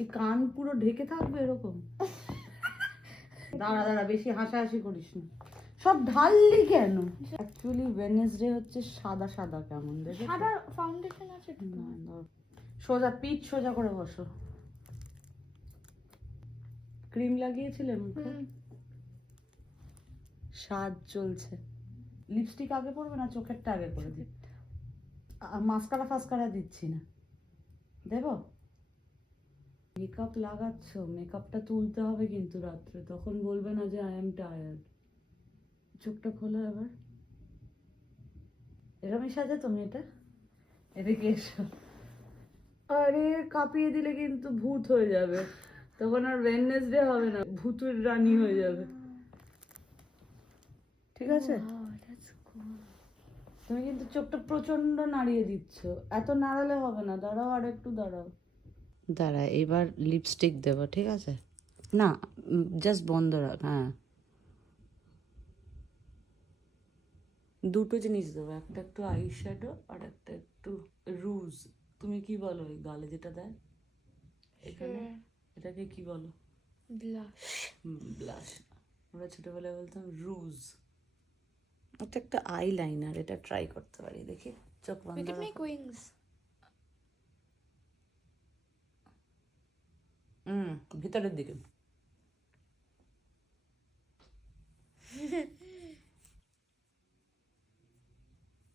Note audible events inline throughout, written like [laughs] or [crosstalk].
এই কান পুরো ঢেকে থাকবে এরকম? দাঁড়া দাঁড়া বেশি হাসাহাসি করিস না। সব ঢাললি কেন? অ্যাকচুয়ালি ওয়েনেসডে হচ্ছে সাদা সাদা কেমন দেখে সাদা ফাউন্ডেশন আছে সোজা পিঠ সোজা করে বসো। ক্রিম লাগিয়েছিলে মুখে? চলছে। লিপস্টিক আগে পড়বে না চোখেরটা আগে করে দিই মাস্কারা ফাস্কারা দিচ্ছি না। দেব? মেকআপ লাগাচ্ছ মেকআপটা তুলতে হবে কিন্তু রাত্রে তখন বলবে না যে আই এম টায়ার্ড চোখটা খোলো এবার। এরমই সাজে তুমি এটা? এদিকে এসো। আরে কাঁপিয়ে দিলে কিন্তু ভূত হয়ে যাবে। তখন আর ওয়েডনেসডে হবে না ভূতের রানী হয়ে যাবে। ঠিক আছে? Cool. তুমি কিন্তু চোখটা প্রচণ্ড নাড়িয়ে দিচ্ছ। এত নাড়ালে হবে না দাঁড়াও আর একটু দাঁড়াও। দাঁড়া এবার লিপস্টিক দেব ঠিক আছে? না জাস্ট বন্ধ রাখ হ্যাঁ। দুটো জিনিস দেবো একটা একটু আই শ্যাডো আর একটা একটু রুজ তুমি কি বলো এই গালে যেটা দেয়? এখানে? এটাকে কি বলো? Blush. ব্লাশ আমরা ছোটবেলায় বলতাম রুজ এটা একটা আই লাইনার এটা ট্রাই করতে পারি দেখি। চোখ বন্ধ। হুম ভিতরের দিকে।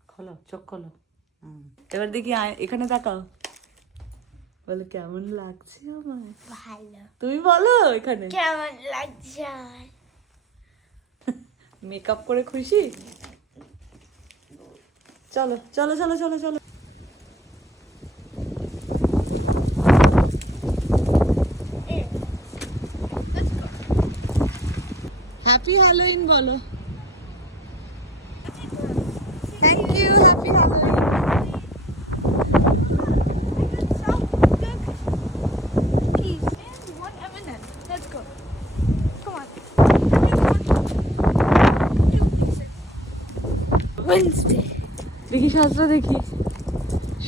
খোলো চোখ খোলো। এবার দেখি এখানে তাকাও। বলে কেমন লাগছে আমার? ভালো। তুমি বলো এখানে। কেমন লাগছে মেকআপ [laughs] করে খুশি? চলো চলো চলো চলো চলো। হ্যাপি হ্যালোইন বলো। Thank you happy Halloween. Wednesday. দেখি সাজটা দেখি।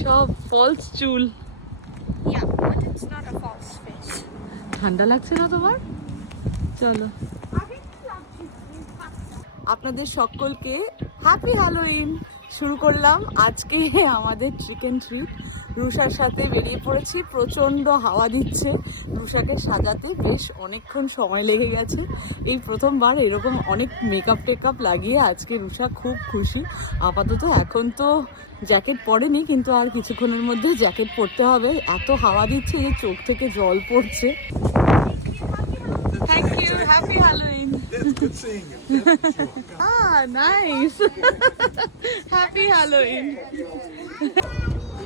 সব ফলস চুল। ঠান্ডা লাগছে না তোমার? চলো। আপনাদের সকলকে হ্যাপি হ্যালোইন শুরু করলাম আজকে আমাদের চিকেন ট্রিপ রুষার সাথে বেরিয়ে পড়েছি, প্রচণ্ড হাওয়া দিচ্ছে। রুষাকে সাজাতে বেশ অনেকক্ষণ সময় লেগে গেছে। এই প্রথমবার এরকম অনেক মেকআপ টেকআপ লাগিয়ে আজকে রুষা খুব খুশি। আপাতত এখন তো জ্যাকেট পরেনি, কিন্তু আর কিছুক্ষণের মধ্যে জ্যাকেট পরতে হবে। এত হাওয়া দিচ্ছে যে চোখ থেকে জল পড়ছে। Thank you happy Halloween good seeing you. Ah, nice. Happy Halloween.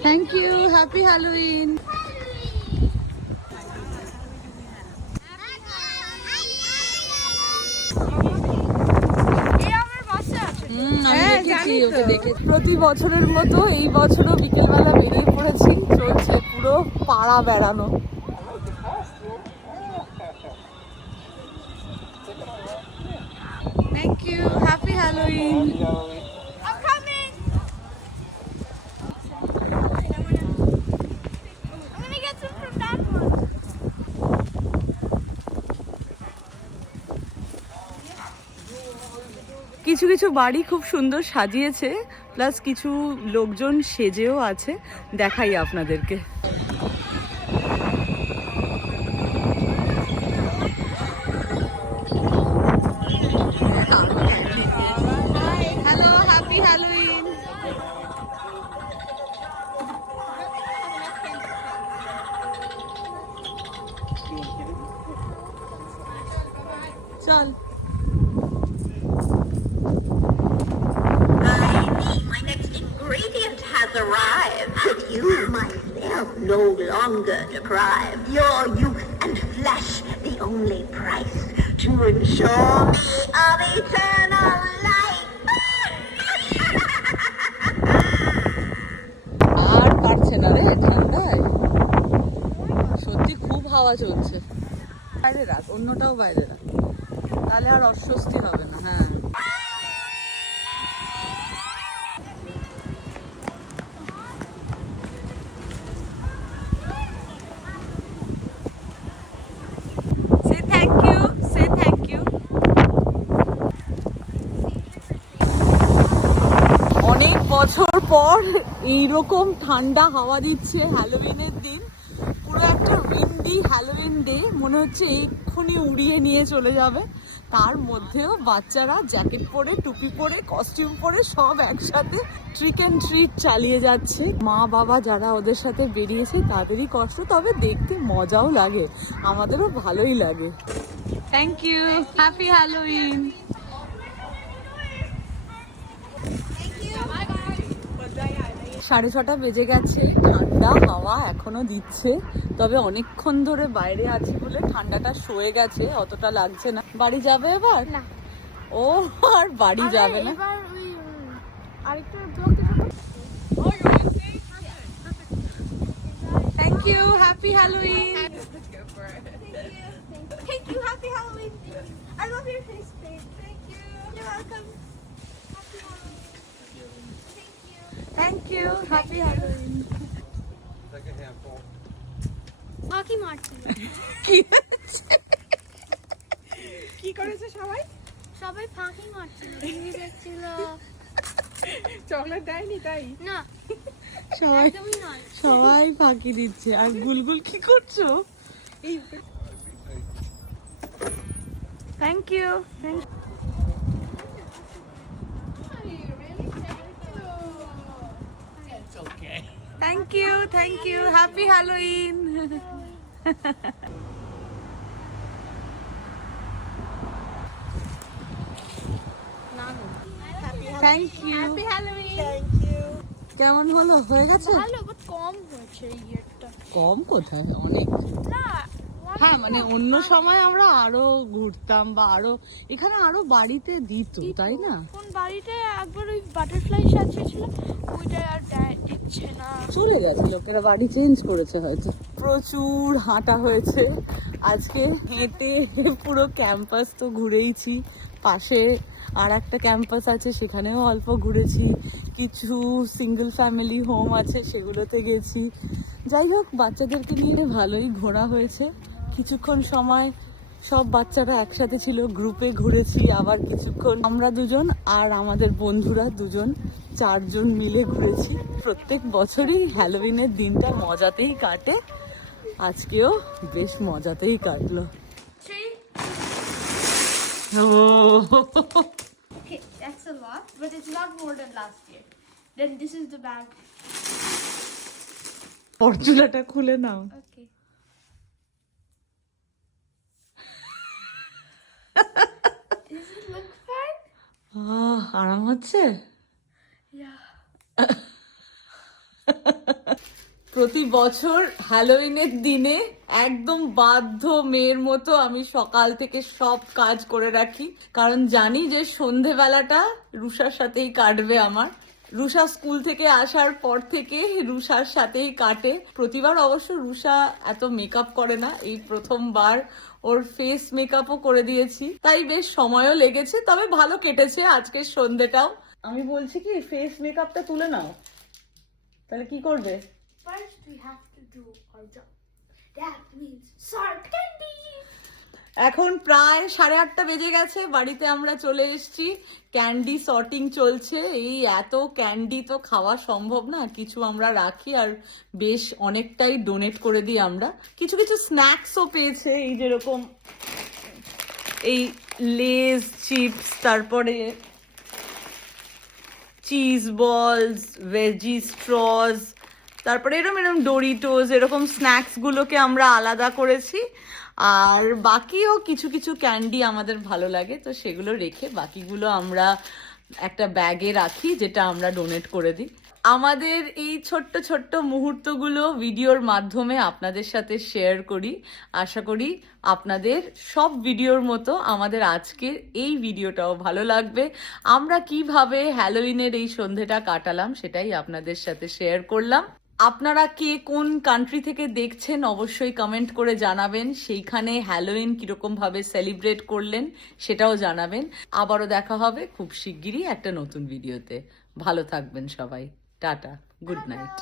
Thank you. Happy Halloween. হ্যাঁ, প্রতি বছরের মতো এই বছরও বিকেলবেলা বেরিয়ে পড়েছি চলছে পুরো পাড়া বেড়ানো thank happy Halloween I'm coming. I'm gonna get some from that one. কিছু কিছু বাড়ি খুব সুন্দর সাজিয়েছে প্লাস কিছু লোকজন সেজেও আছে দেখাই আপনাদেরকে no longer deprive your youth and flesh the only price to ensure me of eternal life. আর পারছে না রে ঠান্ডায় সত্যি খুব হাওয়া চলছে বাইরে রাখ অন্যটাও বাইরে রাখ তাহলে আর অস্বস্তি হবে না হ্যাঁ এইরকম ঠান্ডা হাওয়া দিচ্ছে হ্যালোউইনের দিন। পুরো একটা উইন্ডি হ্যালোউইন ডে মনে হচ্ছে এক্ষুনি উড়িয়ে নিয়ে চলে যাবে। তার মধ্যেও বাচ্চারা জ্যাকেট পরে, টুপি পরে কস্টিউম পরে সব একসাথে ট্রিক অ্যান্ড ট্রিট চালিয়ে যাচ্ছে। মা বাবা যারা ওদের সাথে বেরিয়েছে, তাদেরই কষ্ট, তবে দেখতে মজাও লাগে। আমাদেরও ভালোই লাগে। থ্যাংক ইউ হ্যাপি হ্যালোউইন সাড়ে ছটা বেজে গেছে ঠান্ডা হাওয়া এখনও দিচ্ছে তবে অনেকক্ষণ ধরে বাইরে আছি বলে ঠান্ডাটা সয়ে গেছে অতটা লাগছে না বাড়ি যাবে এবার ও আর বাড়ি যাবে না thank you happy Halloween Thank you. Happy Halloween. I love your face paint. Thank you. You're welcome. Happy Halloween. Thank you. Thank you happy Halloween ফাঁকি মারছিল। কি কি করেছে সবাই? সবাই ফাঁকি মারছিল টিভি দেখছিল। চকলেট দেয়নি তাই? না সবাই সবাই ফাঁকি দিচ্ছে। আর গুলগুল কি করছ? এই thank you thank you thank you happy Halloween thank you happy Halloween কেমন হলো? হয়ে গেছে? ভালো বাট কম হয়েছে এই কম কোথায়? অনেক। না হ্যাঁ মানে অন্য সময় আমরা আরও ঘুরতাম বা আরও এখানে আরও বাড়িতে দিত তাই না? কোন বাড়িতে একবার ওই বাটারফ্লাই সাজিয়েছিল ওইটা আর দেয়- দিচ্ছে না চলে গেছে, লোকেরা বাড়ি চেঞ্জ করেছে হয়তো। প্রচুর হাঁটা হয়েছে। আজকে হেঁটে পুরো ক্যাম্পাস তো ঘুরেইছি, পাশে আর একটা ক্যাম্পাস আছে, সেখানেও অল্প ঘুরেছি। কিছু সিঙ্গেল ফ্যামিলি হোম আছে, সেগুলোতে গেছি। যাই হোক, বাচ্চাদেরকে নিয়ে ভালোই ঘোরা হয়েছে। কিছুক্ষণ সময় সব বাচ্চারা একসাথে ছিল গ্রুপে ঘুরেছি আবার কিছুক্ষণ আমরা দুজন আর আমাদের বন্ধুরা দুজন চারজন মিলে ঘুরেছি প্রত্যেক বছরই হ্যালোউইনের দিনটা মজাতেই কাটে আজকেও বেশ মজাতেই কাটলো Okay, that's a lot, but it's not more than last year. Then this is the bag. পরচুলাটা খুলে নাও Okay. আরাম হচ্ছে [laughs] প্রতি বছর হ্যালোইনের দিনে একদম বাধ্য মেয়ের মতো আমি সকাল থেকে সব কাজ করে রাখি। কারণ জানি যে সন্ধেবেলাটা রুষার সাথেই কাটবে আমার। রুষা স্কুল থেকে আসার পর থেকে রুষার সাথেই কাটে। প্রতিবার অবশ্য রুষা এত মেকআপ করে না। এই প্রথমবার ওর ফেস মেকআপও করে দিয়েছি। তাই বেশ সময়ও লেগেছে, তবে ভালো কেটেছে আজকের সন্ধেটাও আমি বলছি কি ফেস মেকআপটা তুলে নাও। তাহলে কি করবে. এখন প্রায় সাড়ে আটটা বেজে গেছে, বাড়িতে আমরা চলে এসেছি। ক্যান্ডি সর্টিং চলছে। এই এত ক্যান্ডি তো খাওয়া সম্ভব না, কিছু আমরা রাখি আর বেশ অনেকটাই ডোনেট করে দিই আমরা। কিছু কিছু স্ন্যাক্সও পেয়েছে, এই যেরকম এই লেজ চিপস তারপরে চিজ বলস ভেজি স্ট্রস তারপরে এরকম এরকম ডোরিটোস এরকম স্ন্যাক্সগুলোকে আমরা আলাদা করেছি। আর বাকিও কিছু কিছু ক্যান্ডি আমাদের ভালো লাগে, তো সেগুলো রেখে বাকিগুলো আমরা একটা ব্যাগে রাখি, যেটা আমরা ডোনেট করে দিই। আমাদের এই ছোট্ট ছোট্ট মুহূর্তগুলো ভিডিওর মাধ্যমে আপনাদের সাথে শেয়ার করি। আশা করি আপনাদের সব ভিডিওর মতো আমাদের আজকের এই ভিডিওটাও ভালো লাগবে। আমরা কীভাবে হ্যালোইনের এই সন্ধেটা কাটালাম, সেটাই আপনাদের সাথে শেয়ার করলাম। আপনারা কে কোন কান্ট্রি থেকে দেখছেন, অবশ্যই কমেন্ট করে জানাবেন। সেইখানে হ্যালোইন কীরকমভাবে সেলিব্রেট করলেন, সেটাও জানাবেন। আবারও দেখা হবে খুব শিগগিরই একটা নতুন ভিডিওতে ভালো থাকবেন সবাই। Tata good night